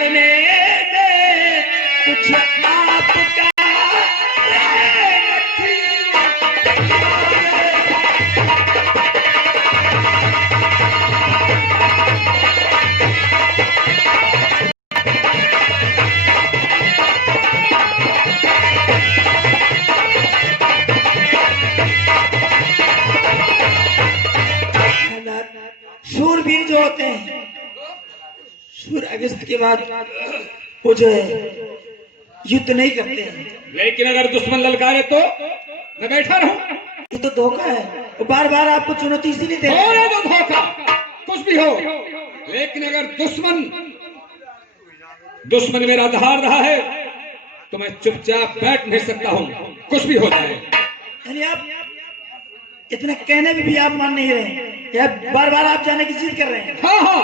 लड़ने में कुछ आपका शूरवीर जो होते हैं, शूर अगस्त के बाद वो जो है युद्ध नहीं करते हैं। लेकिन अगर दुश्मन ललकारे तो मैं बैठा रहूं? ये तो धोखा है, वो बार बार आपको चुनौती इसीलिए दे रहे हैं। तो धोखा कुछ भी हो, लेकिन अगर दुश्मन मेरा धार रहा है तो मैं चुपचाप बैठ नहीं सकता हूं, कुछ भी हो जाए। यानी आप इतना कहने में भी आप मान नहीं रहे हैं, या बार बार आप जाने की जिद कर रहे हैं। हाँ हाँ,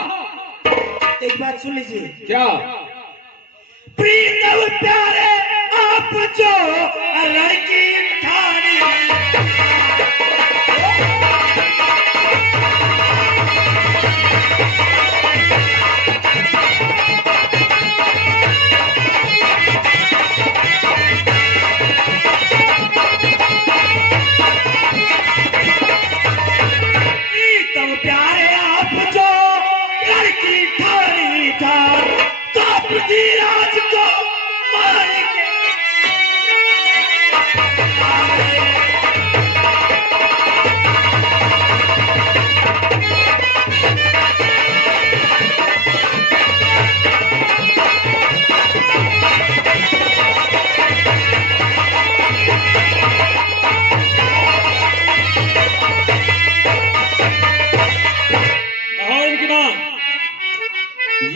एक बात सुन लीजिए। क्या? प्रीतम प्यारे आप जो लड़की ठानी पृथ्वीराज को मार के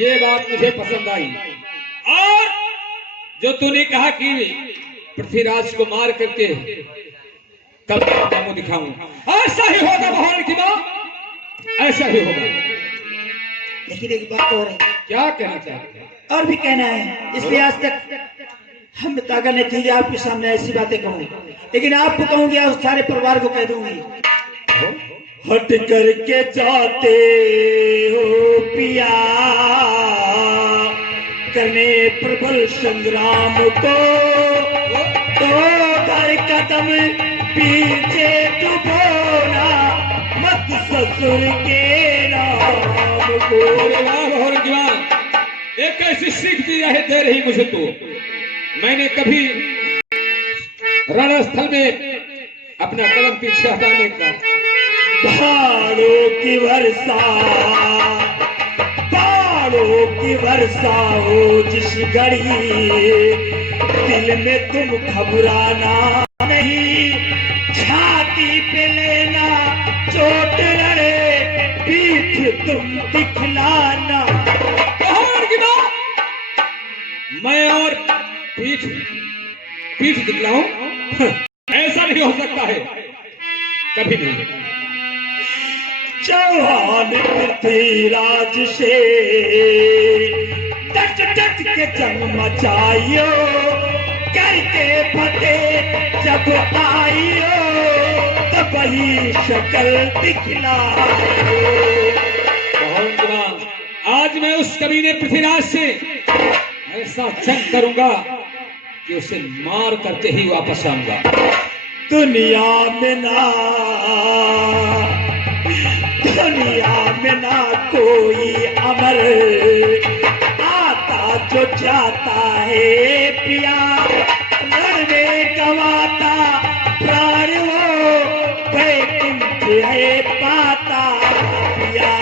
ये बात मुझे पसंद आई। और जो तूने कहा कि पृथ्वीराज को मार करके तब मुंह दिखाऊं, ऐसा ही होगा भगवान की मां, ऐसा ही होगा। लेकिन एक बात और है। क्या कहना चाहते हैं? और भी कहना है, इसलिए आज तक हम ताकत नहीं थी आपके सामने ऐसी बातें कहूं, लेकिन आपको कहूंगी, उस सारे परिवार को कह दूंगी। हट करके जाते हो पिया करने प्रबल संग्राम को, तो घर कदम पीछे डुबोना मत ससुर के नाम को। एक कैसी सीख दी है दे रही मुझे तो। मैंने कभी रणस्थल में अपना कदम पीछे हटाने का, पहाड़ों की वर्षा हो जिस घड़ी, दिल में तुम घबराना नहीं, छाती पे लेना चोट लड़े, पीठ तुम दिखलाना। मैं और पीठ दिखलाऊं? ऐसा नहीं हो सकता है, कभी नहीं। चौहान पृथ्वीराज से डट डट के जंग मचाइयो, करके फतेह जब आइयो, तो वही शक्ल दिखलाइयो। आज मैं उस कमीने पृथ्वीराज से ऐसा जंग करूंगा कि उसे मार करके ही वापस आऊंगा। दुनिया में ना कोई अमर आता जो जाता है पिया, रण में गवाता प्राण वो वैकुंठ है पाता पिया।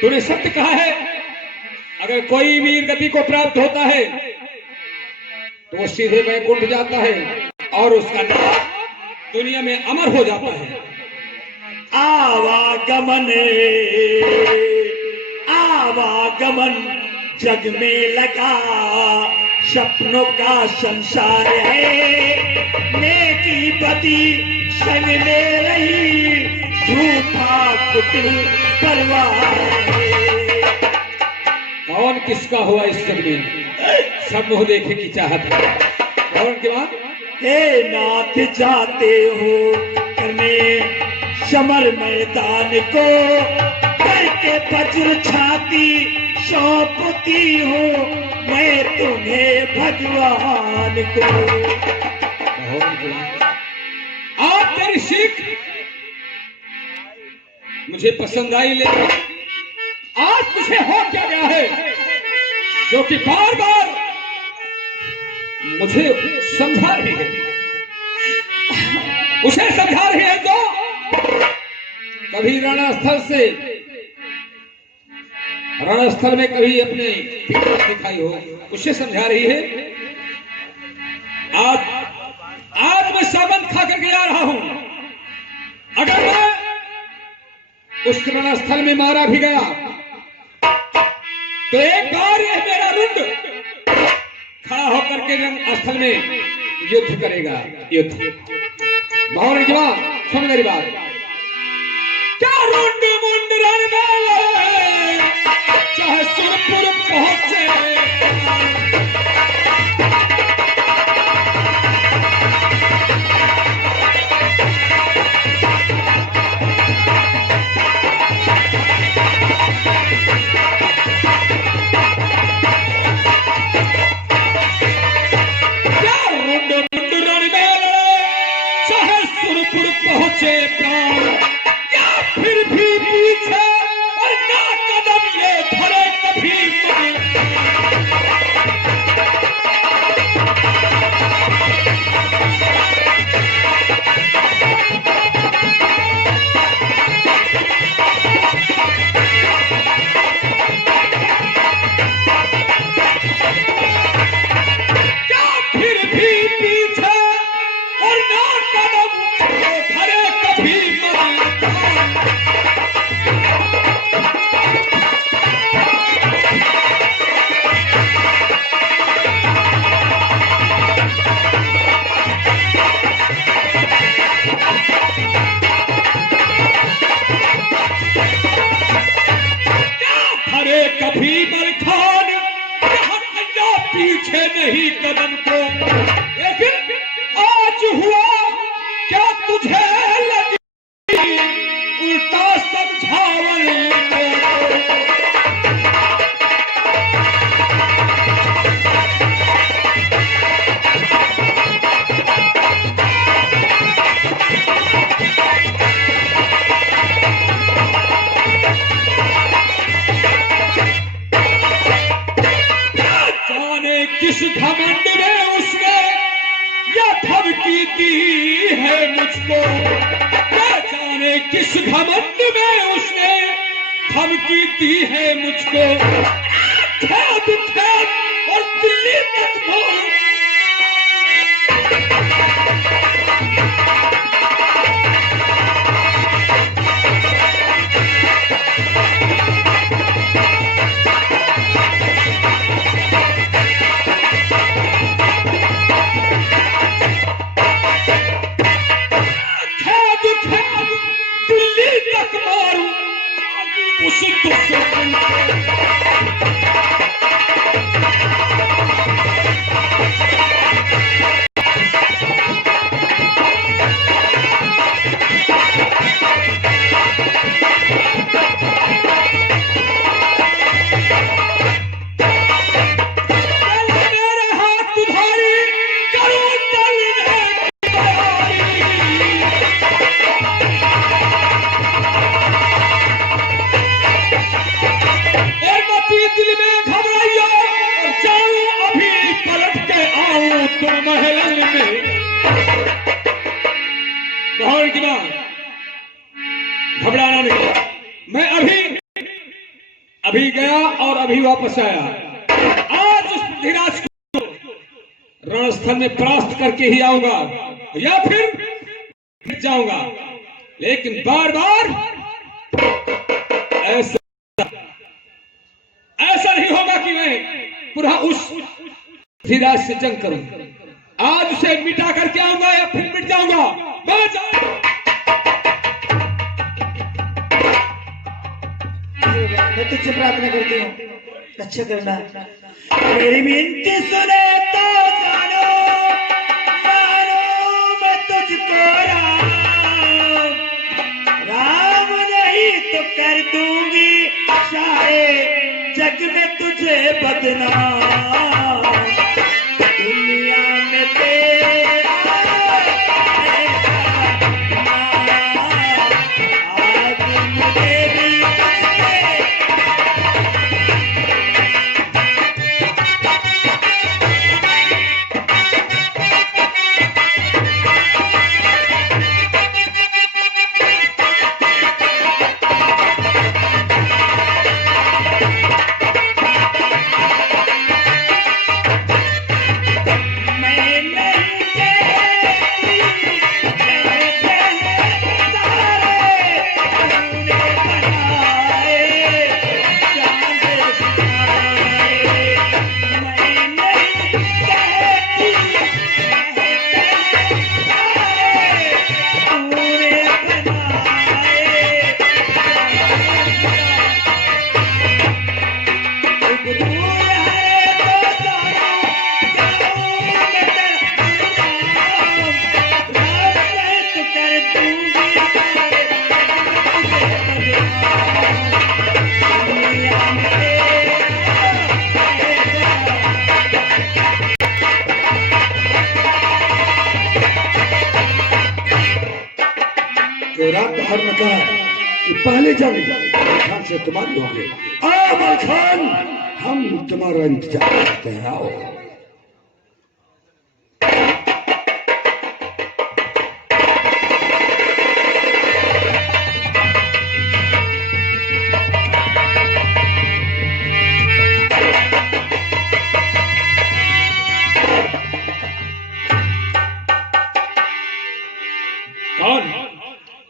तूने सत्य कहा है। अगर कोई वीर गति को प्राप्त होता है तो वो सीधे वैकुंठ जाता है और उसका नाम दुनिया में अमर हो जाता है। आवागमन जग में लगा, सपनों का संसार है, नेकी बदी संग में रही, झूठा कुटिल परवार है। कौन किसका हुआ इस जग में, सब मुंह देखे की चाहत है। कौन के बाद हे नाथ जाते हो करने समर मैदान को, करके वज्र छाती सौंपती हूँ मैं तुम्हें भगवान को। आप तेरी सीख मुझे पसंद आई, लेकिन आज तुझे हो क्या गया है जो कि बार बार मुझे समझा रही है, उसे समझा रही है जो कभी रणस्थल में कभी अपने दिखाई हो, उसे समझा रही है। आज मैं सौगंध खा करके आ रहा हूं, अगर मैं उस रणस्थल में मारा भी गया तो एक बार यह मेरा रुंड खड़ा होकर के रणस्थल में युद्ध करेगा। युद्ध बहुत जवान, सुन मेरी बात। क्या रुंड मुंड रण में चाहे सुरपुर पहुंचे, पहुंचे प्राण, या फिर भी पीछे और ना कदम ये धरे कभी क्या फिर भी पीछे और ना कदम धरे कभी धरे कभी मरखान, पीछे नहीं कदम को। लेकिन आज हुआ क्या तुझे लगी उल्टा समझावन को। जाने किस घमंड में उसने यह धमकी दी है मुझको, क्या जाने किस घमंड में उसने धमकी दी है मुझको। खेद खेद और दिल्ली तक बोल, दिल्ली तक मारू उस दुश्मन मेरे हाथ तुधारी करूं चलने दिल में घबराइयो और जाऊं अभी पलट के आऊं तुम महल में। बहुत की बात, घबराना नहीं, मैं अभी गया और अभी वापस आया। आज उस पृथ्वीराज को रणस्थल में परास्त करके ही आऊंगा या फिर जाऊंगा, लेकिन बार बार ऐसा नहीं होगा कि मैं पुनः उस पृथ्वीराज से जंग करूं। आज उसे मिटा करके आऊंगा या फिर मिट जाऊंगा। मैं तुझसे प्रार्थना करती हूँ, अच्छा करना। मेरी विनती सुने तो जानो, मानो मैं तुझको राम नहीं तो कर दूंगी सारे जग में तुझे बदनाम, दुनिया में तेरा आज मुझे भी रात हर ने कहा कि पहले जंग खान से तुम्हारी होंगे। अमर खान, हम तुम्हारा इंतजार करते हैं, आओ।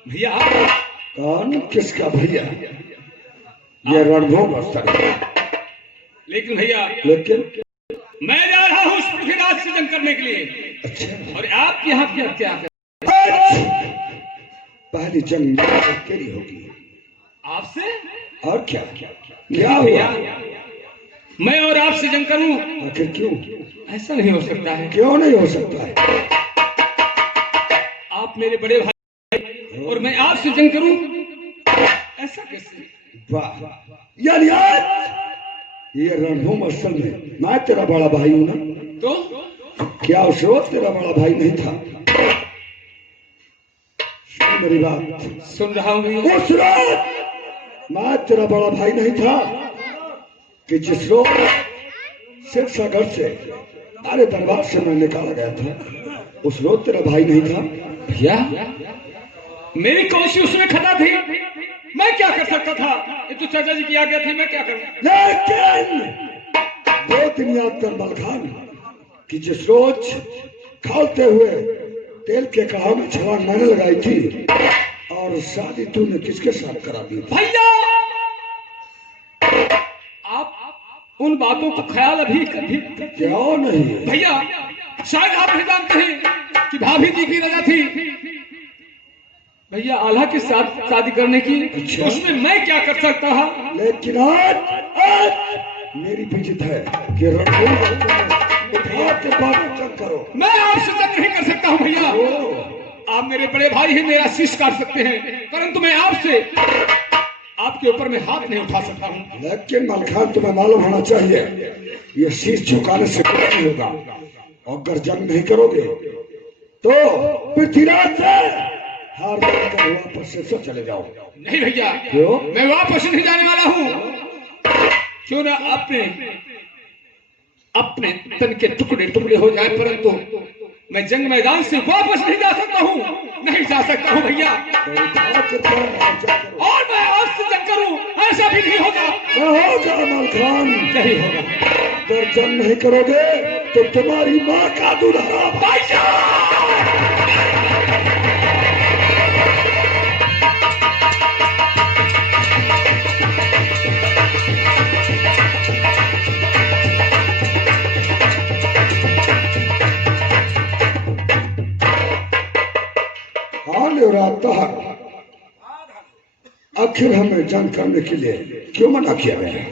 भैया कौन किसका भैया? ये रणभूमि स्तर है। लेकिन भैया, लेकिन मैं जा रहा हूँ पृथ्वीराज से जंग करने के लिए। अच्छा, और आप यहाँ क्या कर? पहली जंग तेरी होगी। आपसे? और क्या क्या भैया, मैं और आपसे जंग करूं? आखिर क्यों? ऐसा नहीं हो सकता है। क्यों नहीं हो सकता है? आप मेरे बड़े भाई और मैं आपसे जंग करूं, ऐसा कैसे? वाह, यानी आज ये रणभूमि असल में मैं तेरा बड़ा भाई हूं ना, तो क्या उस रोज तेरा बड़ा भाई नहीं था? सुन मेरी बात। सुन रहा हूं भैया। उस रोज मैं तेरा बड़ा भाई नहीं था कि जिस रोज शिक्षागढ़ से अरे दरबार से मैं निकाला गया था, उस रोज तेरा भाई नहीं था? भैया, मेरी कौन सी उसमें खता थी? मैं क्या कर सकता था? ये तो चाचा जी की आज्ञा थी, मैं क्या करूं? लेकिन 2 दिन याद कर मलखान कि जिस रोज खालते हुए तेल के कढ़ा में छलांग मैंने लगाई थी, और शादी तूने किसके साथ करा दी? भैया, आप उन बातों को ख्याल अभी कभी क्यों नहीं? भैया, शायद आप नहीं जानते हैं कि भाभी जी की रजा थी भैया आल्हा के साथ शादी करने की। अच्छा। उसमें मैं क्या कर सकता था? लेकिन आज मेरी विजित है कि रणभूमि के बाद जंग करो। मैं आपसे जंग नहीं कर सकता हूँ भैया। आप मेरे बड़े भाई हैं, मेरा शीश काट सकते हैं, परंतु मैं आपसे आपके ऊपर में हाथ नहीं उठा सकता हूँ। लेकिन मलखान, तुम्हें मालूम होना चाहिए ये शीश झुकाने से कुछ नहीं होगा। अगर जंग नहीं करोगे तो पृथ्वीराज से हार मानकर वापस से चले जाओ। नहीं भैया, क्यों? मैं वापस नहीं जाने वाला हूँ। क्यों ना अपने तन के टुकड़े टुकड़े हो जाए, परंतु मैं जंग मैदान से वापस नहीं जा सकता हूँ, नहीं जा सकता हूँ भैया। और मैं आपसे जंग करूँ, ऐसा भी नहीं होगा। होगा मलखान, नहीं होगा। अगर जंग नहीं करोगे तो तुम्हारी माँ का दूध हराम। भैया, आखिर हमें जंग करने के लिए क्यों मना किया गया?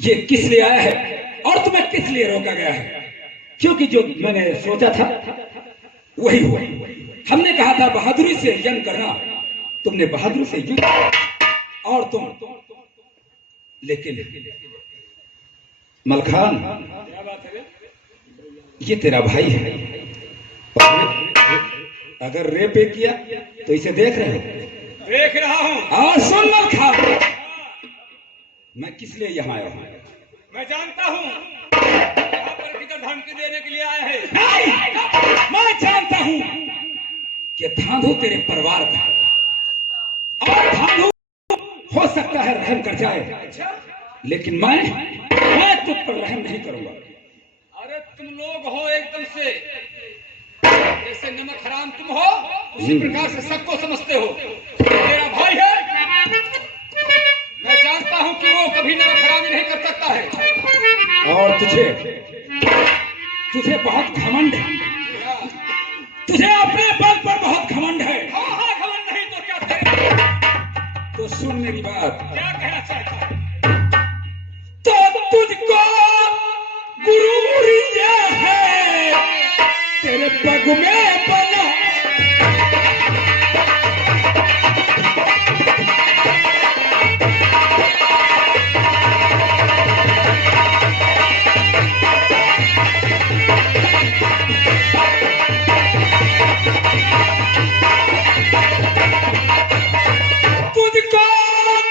ये किस लिए आया है और तुम्हें किस लिए रोका गया है? क्योंकि जो मैंने सोचा था वही हुआ। हमने कहा था बहादुरी से जंग करना तुमने बहादुर से युद्ध किया और तुम, लेकिन मलखान ये तेरा भाई है और अगर रेप किया तो इसे देख रहे हो? देख रहा हूँ। और सुन मलखान, मैं किस लिए यहाँ आया हूँ? मैं जानता हूँ यहाँ पर किधर धमकी देने के लिए आया है। नहीं, मैं जानता हूँ कि धांधु तेरे परिवार का, और धांधु हो सकता है रहम कर जाए, लेकिन मैं तुझ पर रहम नहीं करूंगा। अरे तुम लोग हो एकदम से जैसे नमक हराम तुम हो, उसी प्रकार से सबको समझते हो। मेरा भाई है, मैं जानता हूँ कि वो कभी नमक हरामी नहीं कर सकता है। और तुझे बहुत घमंड है, तुझे अपने बल पर बहुत घमंड है। हाँ हाँ, घमंड नहीं तो क्या करें? तो सुन मेरी बात, क्या कहना चाहता है? तो तुझको गुरूर ये है तेरे पग में बना। तुझको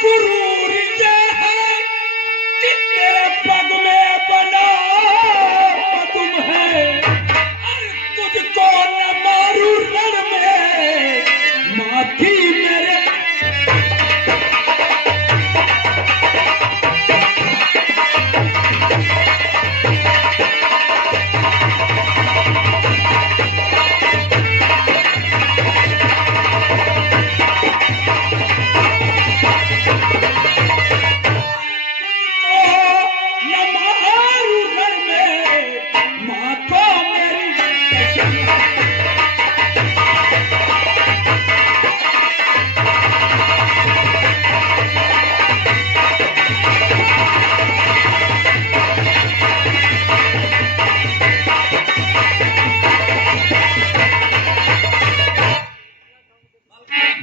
गुरूर ये है कि तेरे पग में बना तुम है, और तुझको न मारू रण में माथी मेरे।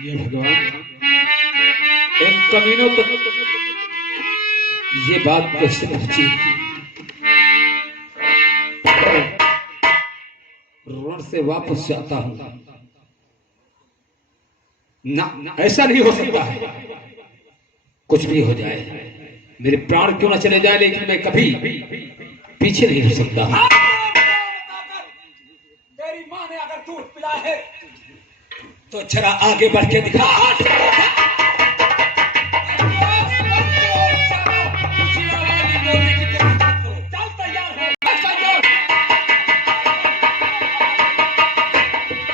ये भगवान, इन कमीनों को ये बात कैसे पहुंची? रण से वापस जाता हूं ना, ऐसा नहीं हो सकता है। कुछ भी हो जाए, मेरे प्राण क्यों ना चले जाए, लेकिन मैं कभी पीछे नहीं हो सकता। तेरी माँ ने अगर दूध पिला है तो जरा आगे बढ़ के दिखा।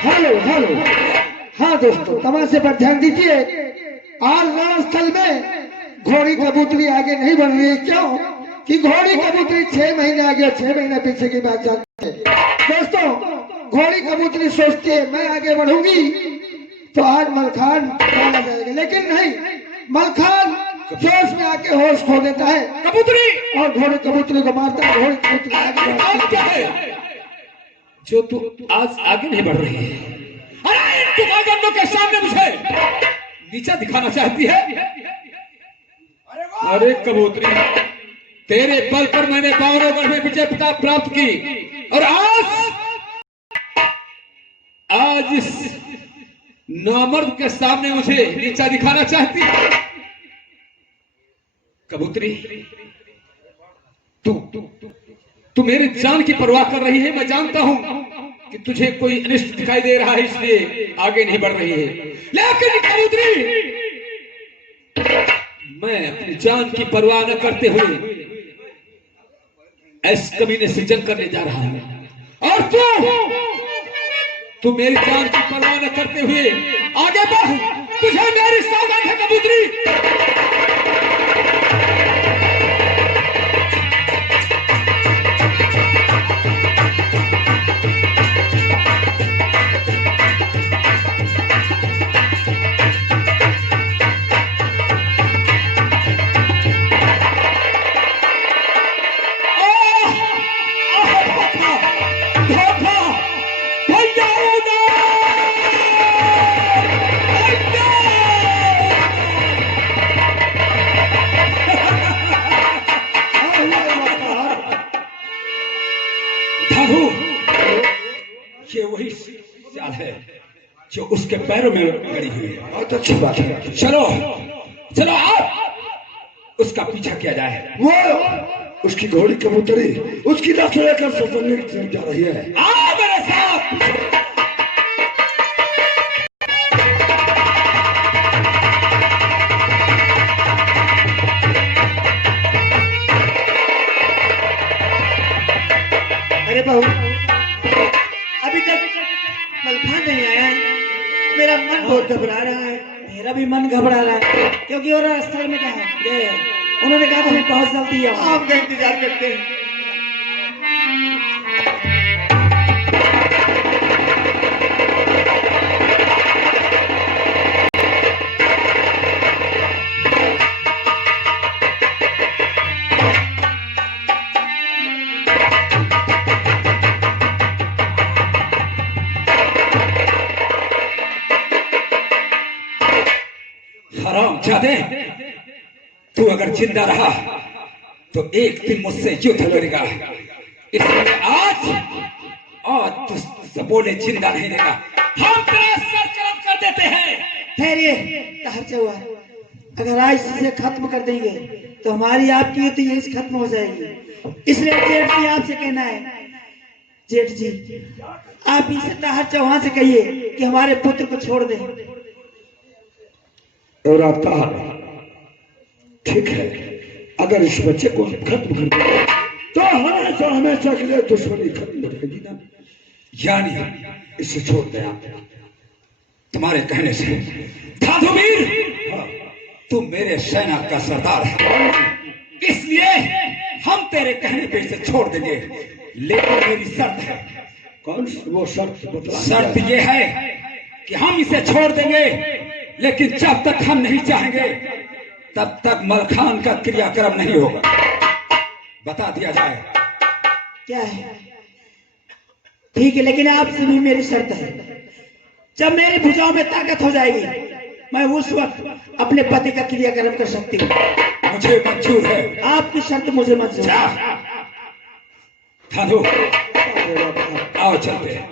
हेलो हेलो, हाँ दोस्तों, तमाशे पर ध्यान दीजिए। आज रणस्थल में घोड़ी कबूतरी आगे नहीं बढ़ रही है। क्यों? कि घोड़ी कबूतरी 6 महीने आगे 6 महीने पीछे की बात जानते हैं। दोस्तों, घोड़ी कबूतरी सोचती है मैं आगे बढ़ूंगी तो आज मलखान मारा जाएगा, लेकिन नहीं, मलखान जोश में आके होश खो देता है कबूतरी, और घोड़ी कबूतरी को मारता है। घोड़ी कबूतरी आगे बात क्या है जो तू आज आगे नहीं बढ़ रही है? अरे तू बागंडों के सामने मुझे नीचा दिखाना चाहती है? अरे कबूतरी, तेरे बल पर मैंने बावनगढ़ में विजय प्राप्त की, और आज इस नामर्द के सामने मुझे नीचा दिखाना चाहती है? कबूतरी, तू मेरी जान की परवाह कर रही है। मैं जानता हूं कि तुझे कोई अनिष्ट दिखाई दे रहा है, इसलिए आगे नहीं बढ़ रही है। लेकिन कबूतरी, मैं अपनी जान की परवाह न करते हुए इस कमीने से जंग करने जा रहा हूं, और तू मेरी जान की परवाह न करते हुए आगे बढ़। तुझे मेरी सौगात है कबूतरी। ये वही चाल है जो उसके पैरों में गड़ी हुई है। बहुत अच्छी बात है। चलो चलो आप उसका पीछा किया जाए। वो उसकी घोड़ी कबूतरी उसकी नस लेकर सफरने की तरफ जा रही है। आओ मेरे साथ। अरे बहू, अभी तक मलखान नहीं आया है। मेरा मन बहुत घबरा रहा है। मेरा भी मन घबरा रहा है, क्योंकि और स्थल में क्या है गए हैं। उन्होंने कहा हमें बहुत जल्दी आओ। आपका इंतजार करते हैं। हरामजादे, तू अगर जिंदा रहा तो एक दिन मुझसे युद्ध लड़ेगा। इसलिए आज तू सबोले जिंदा नहीं रहेगा। हम तेरा सर कलम कर देते हैं। ठहरिए, कहा क्या हुआ? अगर आज इसे खत्म कर देंगे तो हमारी आपकी युद्ध यही से खत्म हो जाएगी। इसलिए जेठ जी आपसे कहना है, जेठ जी आप इसे ताहर चौहान से कहिए कि हमारे पुत्र को छोड़ दें। और आता ठीक है, अगर इस बच्चे को खत्म कर दे तो हमेशा हमेशा के लिए दुश्मनी खत्म हो जाएगी ना। यानी इसे छोड़ दे आप। तुम्हारे कहने से धाधुवीर, तू मेरे सेना का सरदार है, इसलिए हम तेरे कहने पे इसे छोड़ देंगे। लेकिन मेरी शर्त है। कौन सी वो शर्त बता? शर्त ये है कि हम इसे छोड़ देंगे, लेकिन जब तक हम नहीं चाहेंगे तब तक मलखान का क्रियाक्रम नहीं होगा। बता दिया जाए। क्या है? ठीक है, लेकिन आपसे भी मेरी शर्त है। जब मेरी भुजाओं में ताकत हो जाएगी, मैं उस वक्त अपने पति का क्रियाक्रम कर सकती हूँ। मुझे मंजूर है। आपकी शर्त मुझे मंजूर है। धाधु, आओ चलते हैं।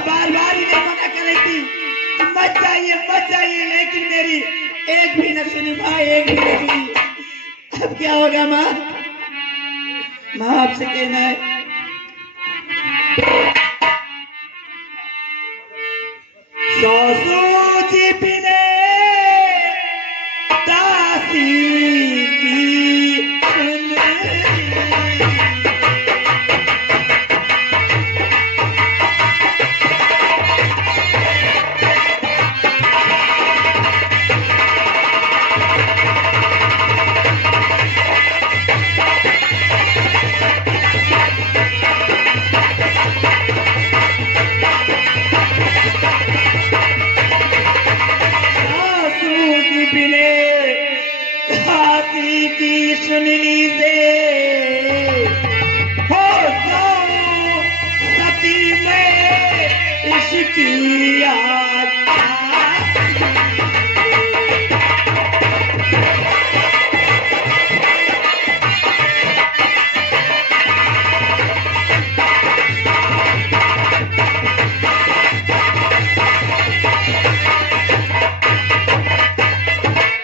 बार बार इन्हें मना कर रही थी कि मत जाइए, लेकिन मेरी एक भी न सुनी माँ, एक भी न सुनी। अब क्या होगा माँ? माँ आपसे कहना है, सासू जी बिने दासी की सुन। सुन लीजिए, हो जाओ सती में इसकी आज्ञा।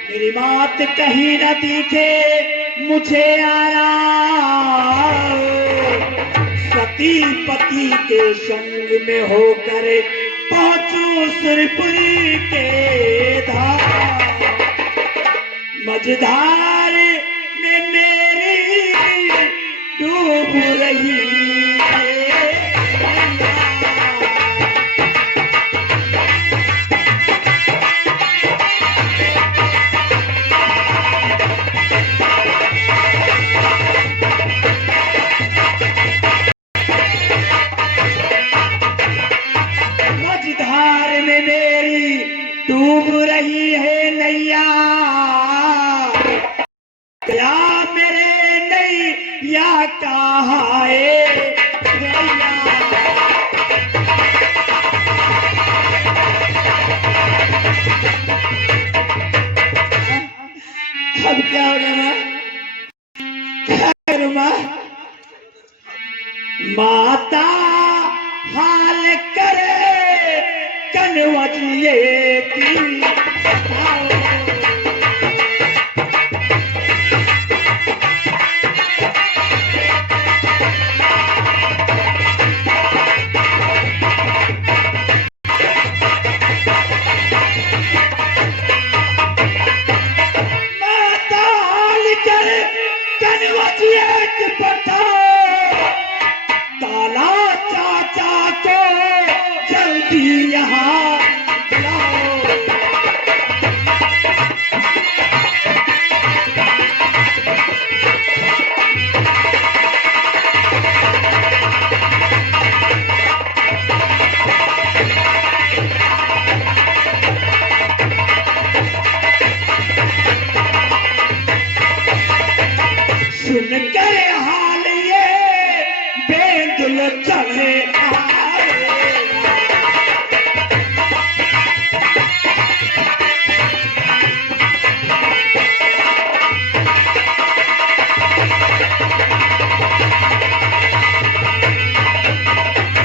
मेरी बात कहीं न दिखे मुझे आराम, सती पति के संग में होकर पहुंचू सुरपुरी के धाम। मझधार में मेरी डूब रही है। मझधार में मेरी डूब रही है नैया, या मेरे नैया कहाँ अब क्या होगा माँ? खैर माँ, माता हाल करे कनवजिए की बताओ। माता हाल करे कनवजिए की बताओ। ताला चाचा को जल्दी यहाँ बुलाओ। सुन कर हाल ये बेंदुल चढ़े आए।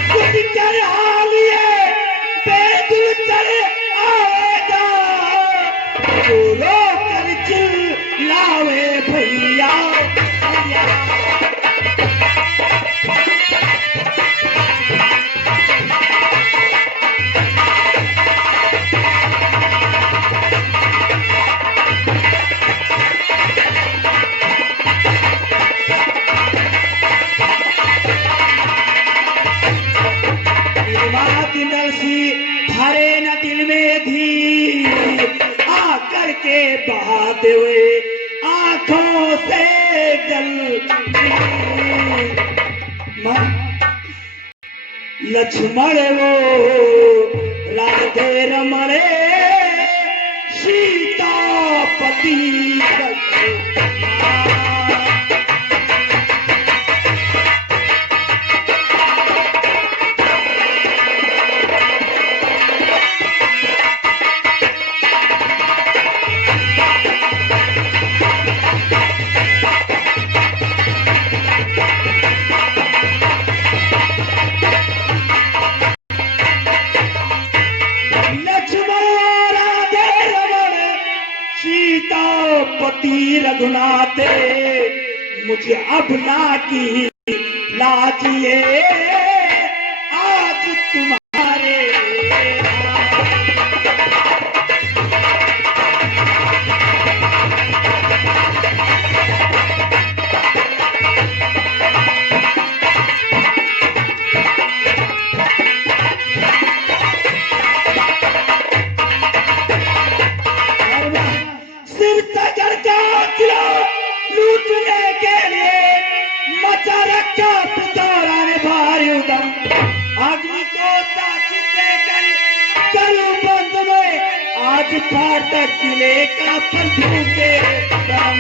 सुन कर हाल ये बेंदुल चढ़े आएगा। बोलो कर चिल्लावे भैया भैया। नरसी भरे न दिल में धी आकर के बहाते हुए आंखों से जल। लक्ष्मण वो राधे रमणे सीतापति सीतापति रघुनाथ मुझे अब ना की लाजिए आज तुम्हारे। लूटने के लिए मचा रखा पितौरा ने भारी उदम। अग्नि को साक्षी देकर करूं बंद में आज फाटक किले का बंधु के दम।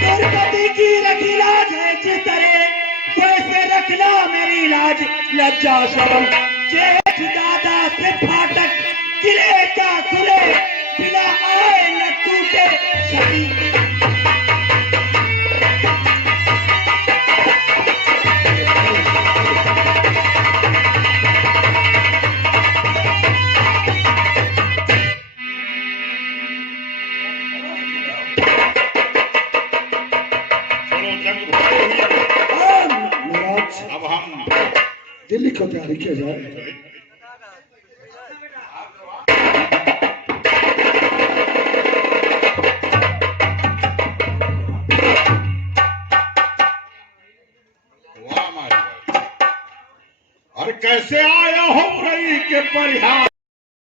द्रौपदी की रखी लाज है चितरे वैसे रखना मेरी लाज लज्जा शर्म। जेठ दादा से फाटक किले का खुले बिना आए न टूटे सभी। अब हम दिल्ली को तैयारी किया जाए। और कैसे आया हो रही के परिहार